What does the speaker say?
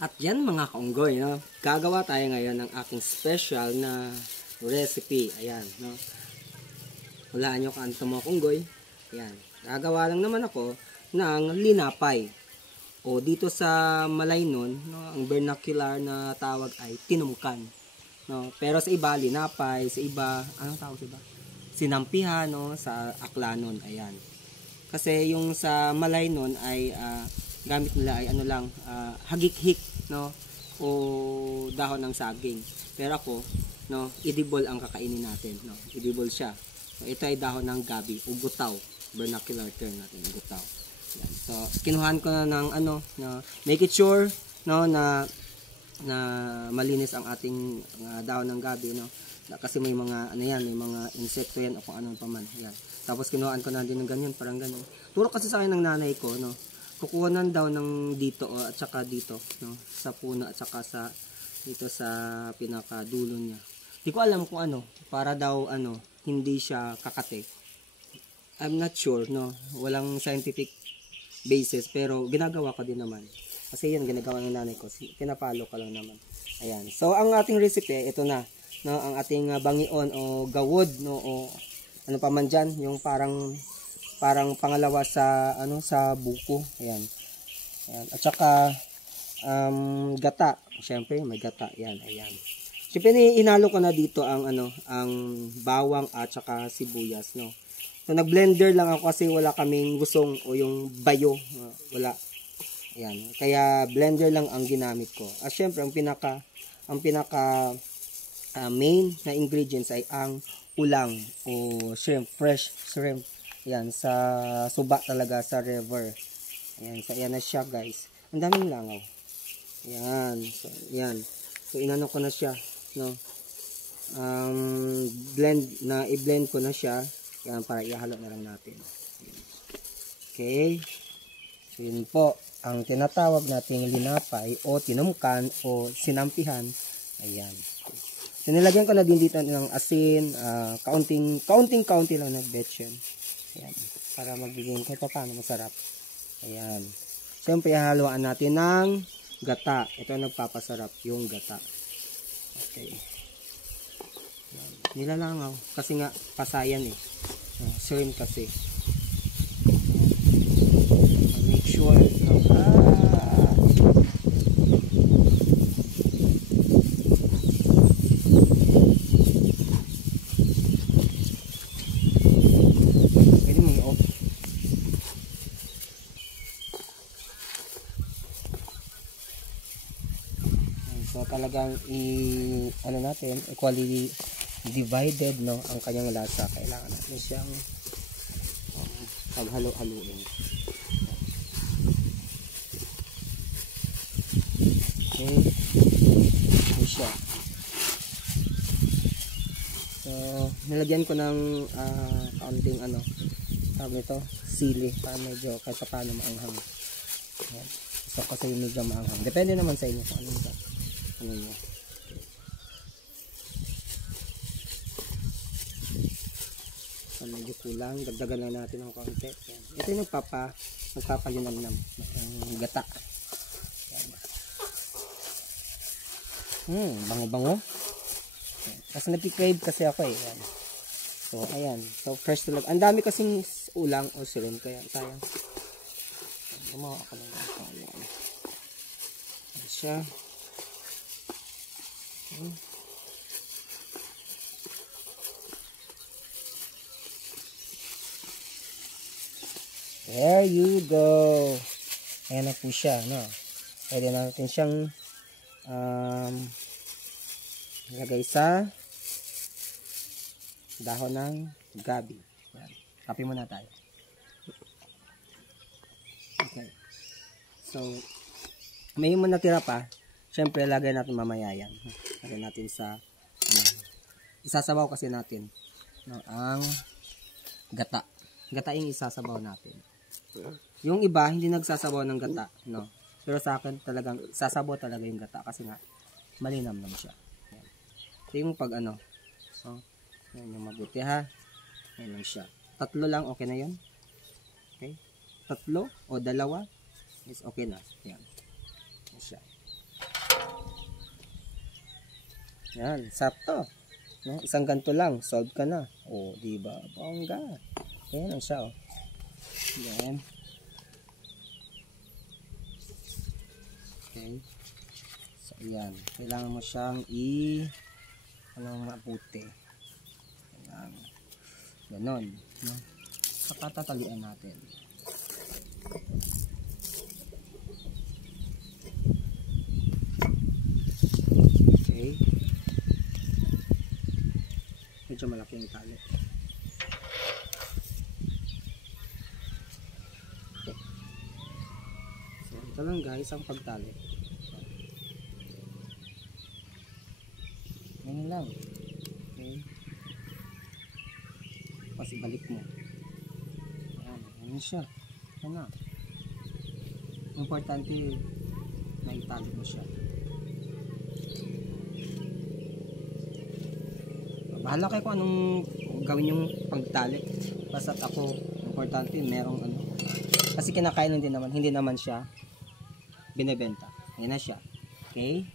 At yan mga kaunggoy, no? Gagawa tayo ngayon ng aking special na recipe. Ayan, no? Hulaan nyo kung ano mga kaunggoy. Ayan. Gagawa lang naman ako ng linapay. O dito sa Malaynon, no, ang vernacular na tawag ay tinumkan. No? Pero sa iba, linapay. Sa iba, anong tawag sa iba? Sinampihan, no? Sa Aklanon. Ayan. Kasi yung sa Malaynon ay gamit nila ay ano lang, hagik-hik, no? O dahon ng saging. Pero ako, no, edible ang kakainin natin, no? Edible siya. So, ito ay dahon ng gabi o gutaw. Vernacular term natin, gutaw. Yan. So, kinuhaan ko na ng ano, na make it sure, no, na malinis ang ating dahon ng gabi, no? Kasi may mga ano yan, may mga insekto yan o kung ano pa man. Yan. Tapos kinuhaan ko na din ng ganyan, parang ganyan. Turo kasi sa akin ng nanay ko, no? Kukuhanan daw ng dito at saka dito, no? Sa puno at saka sa dito sa pinakadulo niya. Hindi ko alam kung ano, para daw ano, hindi siya kakate. I'm not sure, no? Walang scientific basis, pero ginagawa ko din naman. Kasi yan, ginagawa ng nanay ko. Pinapalo ko lang naman. Ayan. So, ang ating recipe, ito na. No? Ang ating bangion o gawod, no? O ano pa man dyan, yung parang pangalawa sa, ano, sa buko. Ayan. Ayan. At saka, gata. Siyempre, may gata. Ayan, ayan. Siyempre, inalo ko na dito ang, ano, ang bawang at saka sibuyas, no? So, nag-blender lang ako kasi wala kaming gusong o yung bayo. Wala. Ayan. Kaya, blender lang ang ginamit ko. At syempre, ang pinaka main na ingredients ay ang ulang o shrimp, fresh shrimp. Ayan, sa suba talaga sa river. Ayan, so ayan na siya guys. Ang daming langaw. Ayan, so ayan. So, inano ko na siya, no? I-blend ko na siya. Yan, para ihalo na lang natin. Okay. So, yun po. Ang tinatawag nating linapay o tinumkan o sinampihan. Ayan. So, nilagyan ko na din dito ng asin. Kaunting-kaunti lang na betchin. Ayan. Para magiging kahit paano masarap. Ayan. Siyempre, haluan natin ng gata. Ito ang nagpapasarap, yung gata. Okay. Ayan. Nilalangaw. Kasi nga, pasayan eh. Shrimp kasi. Make sure no? Pwede mo i-off. So talagang ano natin, equally divided, no, ang kanyang lasa. Kailangan natin siyang paghalo-haluin. Okay. Ito siya. So, nilagyan ko ng kaunting ano, tawag nito, sili, para medyo kahit paano maanghang. Ayan. So, kasi medyo maanghang. Depende naman sa inyo kung ano nyo. So, medyo kulang. Dagdagan lang natin ng konti. Yan. Ito yung nagpapalinamnam ng gata. Bango-bango. Kasi nagkikrave kasi ako eh. Yan. So, ayan. So, fresh talaga. Ang dami kasing ulang o shrimp. Kaya, sayang. Gumawa ako lang. Ayan. Ayan siya. Ayan. There you go. Ayan na po siya, no? Pwede natin siyang ilagay sa dahon ng gabi. Ayan. Kape muna tayo. Okay. So, may yung natira pa. Siyempre, lagay natin mamaya yan. Lagay natin sa isasabaw kasi natin, no, ang gata. Gata yung isasabaw natin. Yung iba, hindi nagsasabaw ng gata, no? Pero sa akin, talagang, sasabaw talaga yung gata kasi nga, malinam lang siya. Yan. Ito yung pag ano. So, yan yung mabuti ha. Yan lang siya. 3 lang, okay na yun? Okay? 3 o 2 is okay na. Yan. Yan siya. Yan, sakto. No? Isang ganito lang, solve ka na. O, di ba? Bongga. Ayan lang siya, oh. Then, okay. So, ayan. Kailangan mo siyang anong maputi. Ayan. Ganon. No? Patatalian natin. Okay. Medyo malaki yung tali. Okay. So, ito lang guys ang pagtali. Ganyan lang. Okay. Tapos ibalik mo. Ayan. Ayan siya. Ayan na. Importante na itali mo siya. Bahala kayo kung anong gawin yung pagtali. Basta't ako, importante merong ano. Kasi kinakain din naman, hindi naman siya binebenta. Ayan na siya. Okay?